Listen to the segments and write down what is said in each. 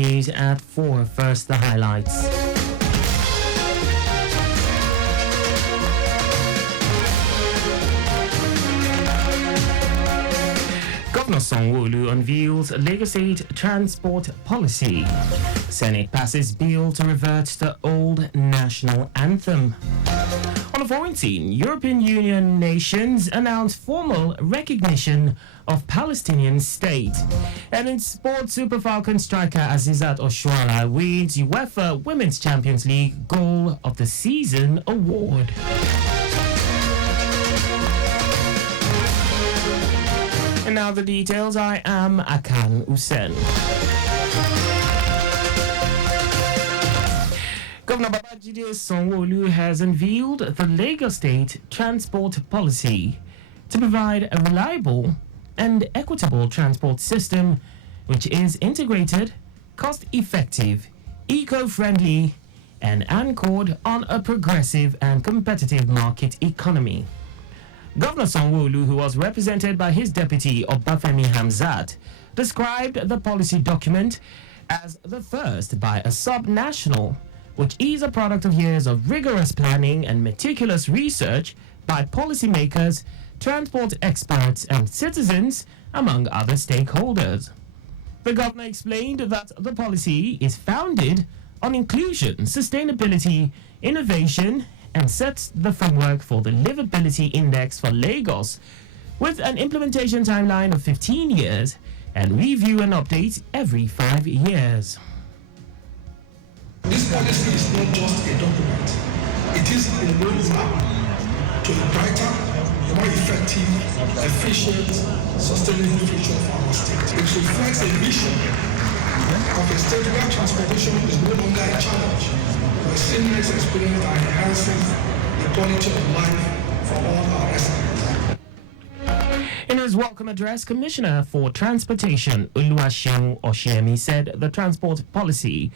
news at 4. First, the highlights. Governor Sanwo-Olu unveils Lagos State transport policy. Senate passes bill to revert to old national anthem. On the foreign scene, European Union nations announce formal recognition of Palestinian state. And in sports, Super Falcons striker Azizat Oshoala wins UEFA Women's Champions League Goal of the Season award. And now the details. I am Akan Usen. Governor Babajide Sanwo-Olu has unveiled the Lagos State transport policy to provide a reliable and equitable transport system which is integrated, cost-effective, eco-friendly, and anchored on a progressive and competitive market economy. Governor Sanwo-Olu, who was represented by his deputy Obafemi Hamzat, described the policy document as the first by a sub-national, which is a product of years of rigorous planning and meticulous research by policymakers, transport experts, and citizens, among other stakeholders. The governor explained that the policy is founded on inclusion, sustainability, innovation, and sets the framework for the Livability Index for Lagos, with an implementation timeline of 15 years and review and update every 5 years. This policy is not just a document, it is a roadmap to a brighter, more effective, efficient, sustainable future for our state. It reflects a vision of a state where transportation is no longer a challenge, but a seamless experience that enhances the quality of life for all our residents. In his welcome address, Commissioner for Transportation Oluwaseun Oshiemi said the transport policy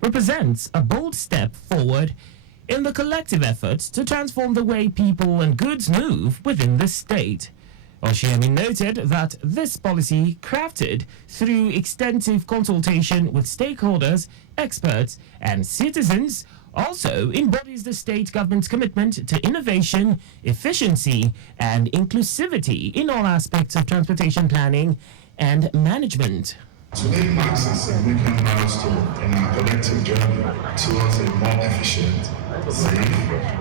represents a bold step forward in the collective efforts to transform the way people and goods move within the state. Oshiemi noted that this policy, crafted through extensive consultation with stakeholders, experts, and citizens, also embodies the state government's commitment to innovation, efficiency, and inclusivity in all aspects of transportation planning and management. Today marks a significant milestone in our collective journey towards a more efficient, safe,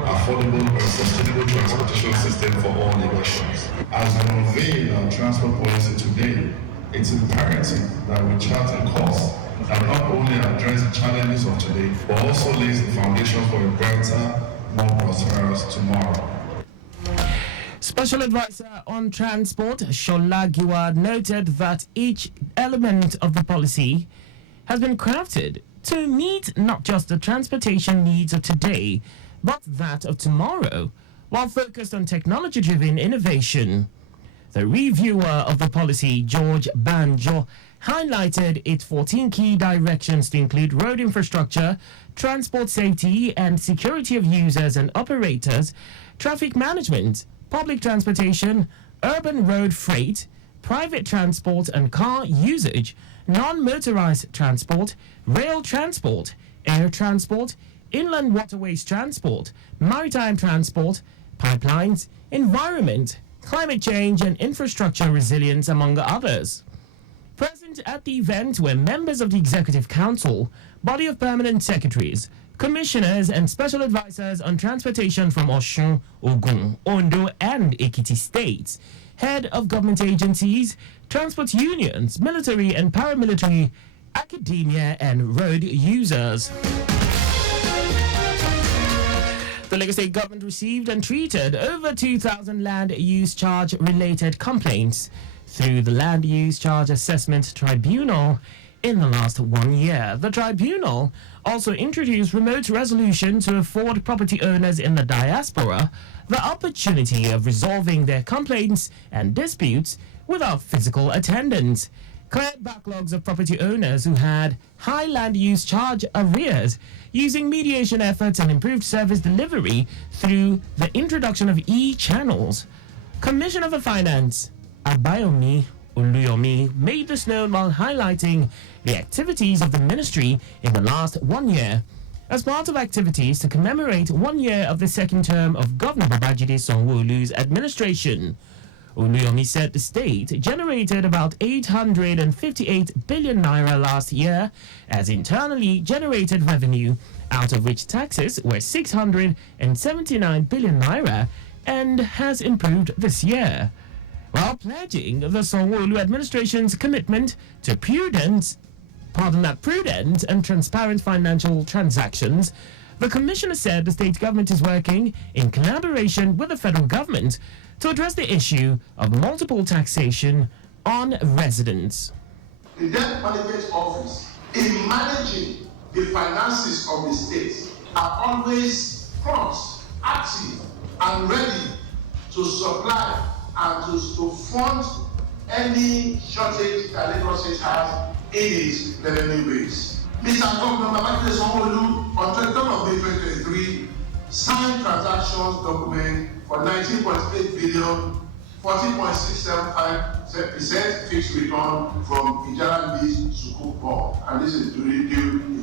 affordable, and sustainable transportation system for all Lagosians. As we unveil our transport policy today, it's imperative that we chart a course that not only address the challenges of today, but also lays the foundation for a brighter, more prosperous tomorrow. Special Advisor on Transport, Shola Giwa, noted that each element of the policy has been crafted to meet not just the transportation needs of today, but that of tomorrow, while focused on technology-driven innovation. The reviewer of the policy, George Banjo, highlighted its 14 key directions to include road infrastructure, transport safety and security of users and operators, traffic management, public transportation, urban road freight, private transport and car usage, non-motorized transport, rail transport, air transport, inland waterways transport, maritime transport, pipelines, environment, climate change and infrastructure resilience, among others. Present at the event were members of the Executive Council, body of permanent secretaries, commissioners and special advisors on transportation from Osun, Ogun, Ondo and Ekiti states, head of government agencies, transport unions, military and paramilitary, academia and road users. The Lagos State government received and treated over 2,000 land use charge related complaints through the Land Use Charge Assessment Tribunal in the last 1 year. The tribunal also introduced remote resolution to afford property owners in the diaspora the opportunity of resolving their complaints and disputes without physical attendance, cleared backlogs of property owners who had high land use charge arrears using mediation efforts and improved service delivery through the introduction of e-channels. Commissioner for Finance Abayomi Oluyomi made this known while highlighting the activities of the ministry in the last 1 year. As part of activities to commemorate 1 year of the second term of Governor Babajide Sanwo-Olu's administration, Oluyomi said the state generated about 858 billion naira last year as internally generated revenue, out of which taxes were 679 billion naira, and has improved this year. While pledging the Sanwo-Olu administration's commitment to prudent and transparent financial transactions, the commissioner said the state government is working in collaboration with the federal government to address the issue of multiple taxation on residents. The debt management office, in managing the finances of the state, are always prompt, active, and ready to supply and to fund any shortage that Lagos State has in its revenue base. Mr. Governor Babajide Sanwo-Olu on 23rd of May 2023 signed transactions document for 19.8 billion, 14.675% fixed return from Ijara Lease Sukuk bond, and this is due in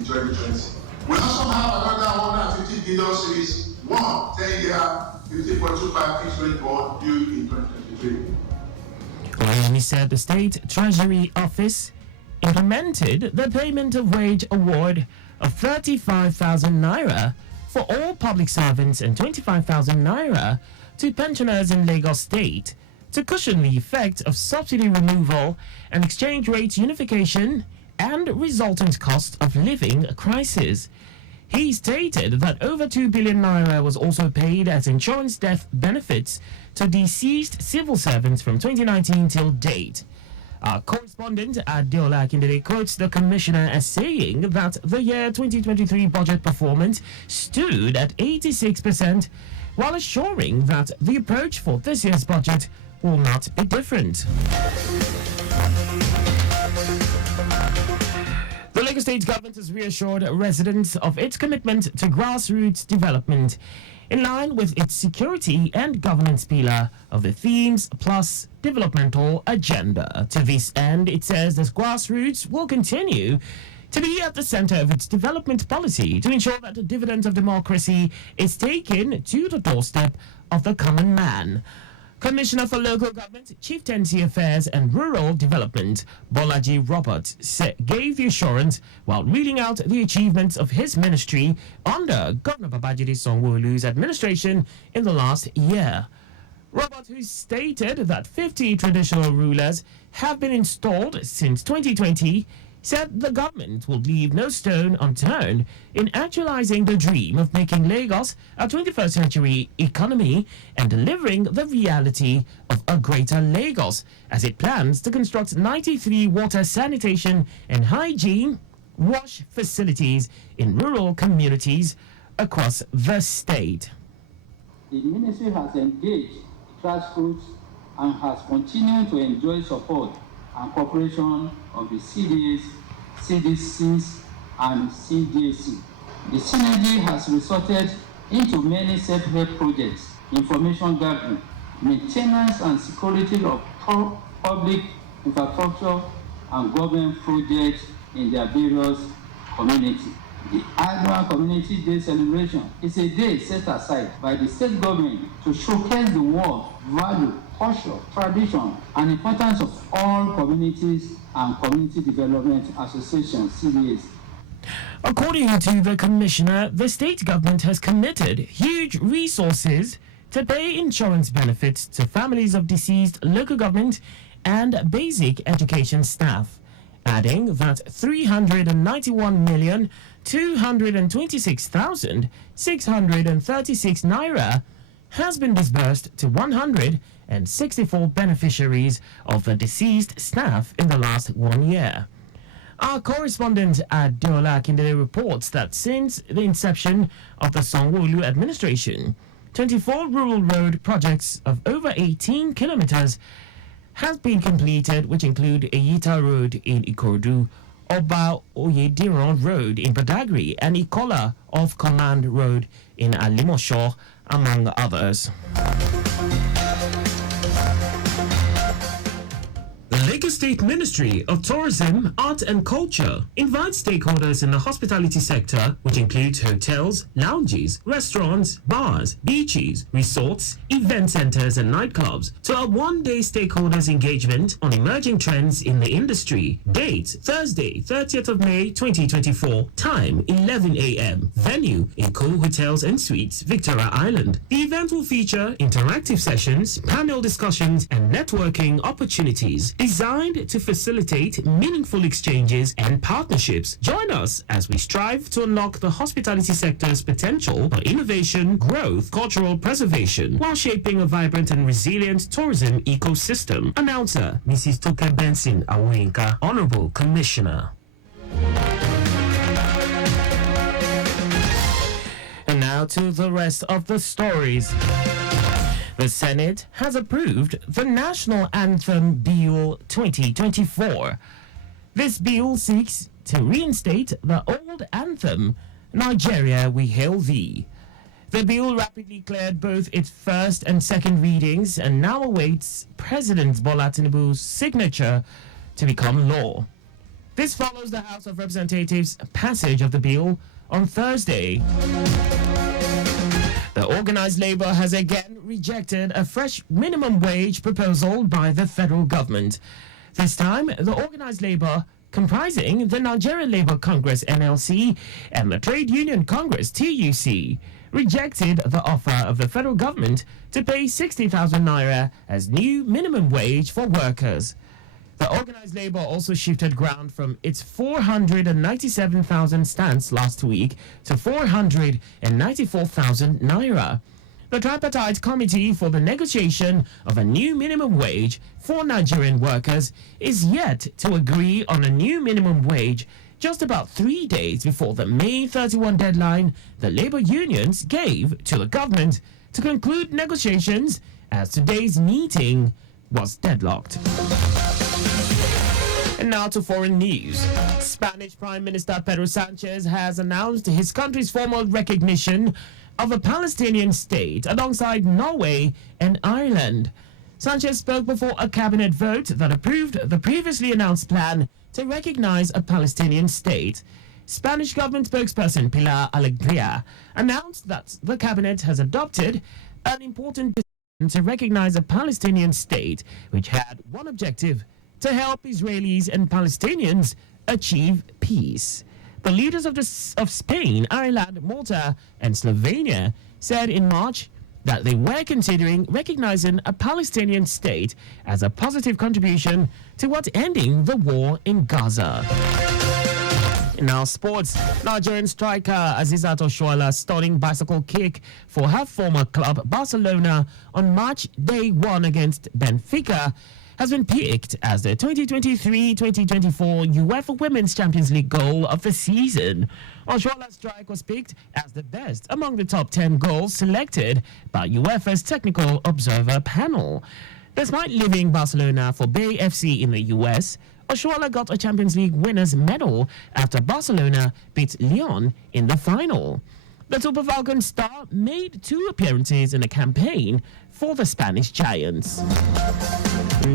2020. We also have another 150 billion series 1 10-year 15.25 fixed rate bond due in 2023. Oyemi said the State Treasury Office implemented the payment of wage award of 35,000 naira for all public servants and 25,000 naira to pensioners in Lagos State to cushion the effect of subsidy removal and exchange rate unification and resultant cost of living crisis. He stated that over 2 billion naira was also paid as insurance death benefits to deceased civil servants from 2019 till date. Our correspondent Adeola Akindele quotes the commissioner as saying that the year 2023 budget performance stood at 86%, while assuring that the approach for this year's budget will not be different. The Lagos State government has reassured residents of its commitment to grassroots development in line with its security and governance pillar of the Themes Plus developmental agenda. To this end, it says that grassroots will continue to be at the center of its development policy to ensure that the dividend of democracy is taken to the doorstep of the common man. Commissioner for Local Government, Chieftaincy Affairs and Rural Development, Bolaji Robert, gave the assurance while reading out the achievements of his ministry under Governor Babajide Sanwo-Olu's administration in the last year. Robert, who stated that 50 traditional rulers have been installed since 2020, said the government will leave no stone unturned in actualizing the dream of making Lagos a 21st century economy and delivering the reality of a greater Lagos as it plans to construct 93 water, sanitation and hygiene wash facilities in rural communities across the state. The ministry has engaged grassroots and has continued to enjoy support and cooperation of the CDAs, CDCs, and CDAC. The synergy has resulted into many self-help projects, information gathering, maintenance and security of public infrastructure and government projects in their various communities. The annual Community Day celebration is a day set aside by the state government to showcase the worth, value, culture, tradition, and importance of all communities and community development associations, CDAs. According to the commissioner, the state government has committed huge resources to pay insurance benefits to families of deceased local government and basic education staff, adding that 391,226,636 naira has been disbursed to 164 beneficiaries of the deceased staff in the last 1 year. Our correspondent Adeola Akindele reports that since the inception of the Sanwo-Olu administration, 24 rural road projects of over 18 kilometers has been completed, which include Eyita Road in Ikorodu, Oba Oyediran Road in Badagry, and Ikola Off Command Road in Alimosho, among others. The State Ministry of Tourism, Art and Culture invites stakeholders in the hospitality sector, which includes hotels, lounges, restaurants, bars, beaches, resorts, event centers and nightclubs, to a one-day stakeholders engagement on emerging trends in the industry. Date, Thursday, 30th of May 2024. Time, 11 a.m. Venue, Eko Hotels and Suites, Victoria Island. The event will feature interactive sessions, panel discussions and networking opportunities designed to facilitate meaningful exchanges and partnerships. Join us as we strive to unlock the hospitality sector's potential for innovation, growth, cultural preservation, while shaping a vibrant and resilient tourism ecosystem. Announcer, Mrs. Toke Benson Awenka, Honorable Commissioner. And now to the rest of the stories. The Senate has approved the National Anthem Bill 2024. This bill seeks to reinstate the old anthem, Nigeria We Hail Thee. The bill rapidly cleared both its first and second readings and now awaits President Bola Tinubu's signature to become law. This follows the House of Representatives' passage of the bill on Thursday. The organized labor has again rejected a fresh minimum wage proposal by the federal government. This time, the organized labor, comprising the Nigerian Labour Congress (NLC) and the Trade Union Congress (TUC), rejected the offer of the federal government to pay 60,000 naira as new minimum wage for workers. The organized labor also shifted ground from its 497,000 stance last week to 494,000 naira. The tripartite committee for the negotiation of a new minimum wage for Nigerian workers is yet to agree on a new minimum wage just about 3 days before the May 31 deadline the labor unions gave to the government to conclude negotiations, as today's meeting was deadlocked. And now to foreign news. Spanish Prime Minister Pedro Sanchez has announced his country's formal recognition of a Palestinian state alongside Norway and Ireland. Sanchez spoke before a cabinet vote that approved the previously announced plan to recognize a Palestinian state. Spanish government spokesperson Pilar Alegría announced that the cabinet has adopted an important decision to recognize a Palestinian state, which had one objective: to help Israelis and Palestinians achieve peace. The leaders of Spain, Ireland, Malta, and Slovenia said in March that they were considering recognizing a Palestinian state as a positive contribution toward ending the war in Gaza. Now, sports. Nigerian striker Azizat Oshoala's stunning bicycle kick for her former club Barcelona on match day 1 against Benfica has been picked as the 2023-2024 UEFA Women's Champions League goal of the season. Oshoala's strike was picked as the best among the top 10 goals selected by UEFA's Technical Observer panel. Despite leaving Barcelona for Bay FC in the US, Oshoala got a Champions League winner's medal after Barcelona beat Lyon in the final. The Super Falcon star made 2 appearances in a campaign for the Spanish Giants.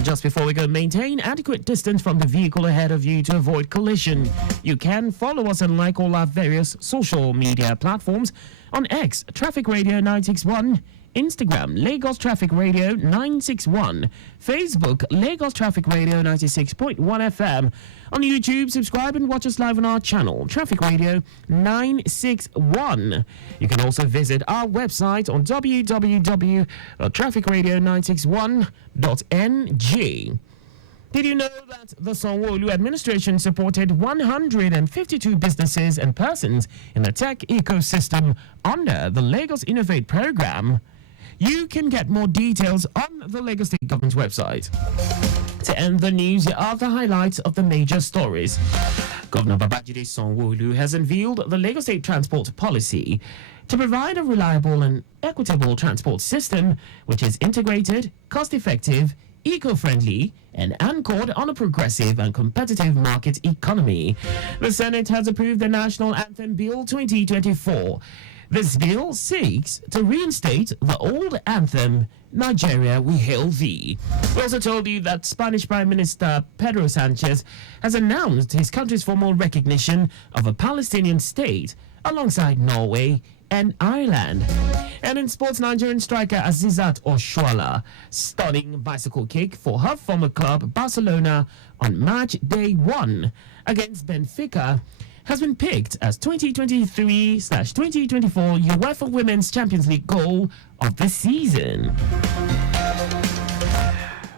Just before we go, maintain adequate distance from the vehicle ahead of you to avoid collision. You can follow us and like all our various social media platforms on X, Traffic Radio 961, Instagram, Lagos Traffic Radio 961, Facebook, Lagos Traffic Radio 96.1 FM. On YouTube, subscribe and watch us live on our channel, Traffic Radio 961. You can also visit our website on www.trafficradio961.ng. Did you know that the Sanwo-Olu administration supported 152 businesses and persons in the tech ecosystem under the Lagos Innovate program? You can get more details on the Lagos State Government's website. To end the news, here are the highlights of the major stories. Governor Babajide Sanwo-Olu has unveiled the Lagos State Transport Policy to provide a reliable and equitable transport system which is integrated, cost-effective, eco-friendly, and anchored on a progressive and competitive market economy. The Senate has approved the National Anthem Bill 2024. This bill seeks to reinstate the old anthem, Nigeria, We Hail Thee. We also told you that Spanish Prime Minister Pedro Sanchez has announced his country's formal recognition of a Palestinian state alongside Norway and Ireland. And in sports, Nigerian striker Azizat Oshoala, stunning bicycle kick for her former club Barcelona on match day 1 against Benfica, has been picked as 2023/2024 UEFA Women's Champions League goal of the season.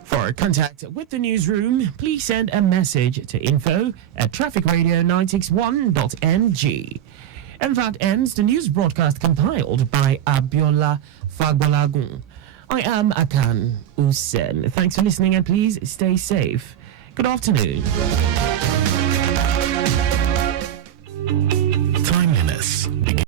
For contact with the newsroom, please send a message to info@trafficradio961.ng. And that ends the news broadcast compiled by Abiola Fagbolagun. I am Akan Usen. Thanks for listening and please stay safe. Good afternoon.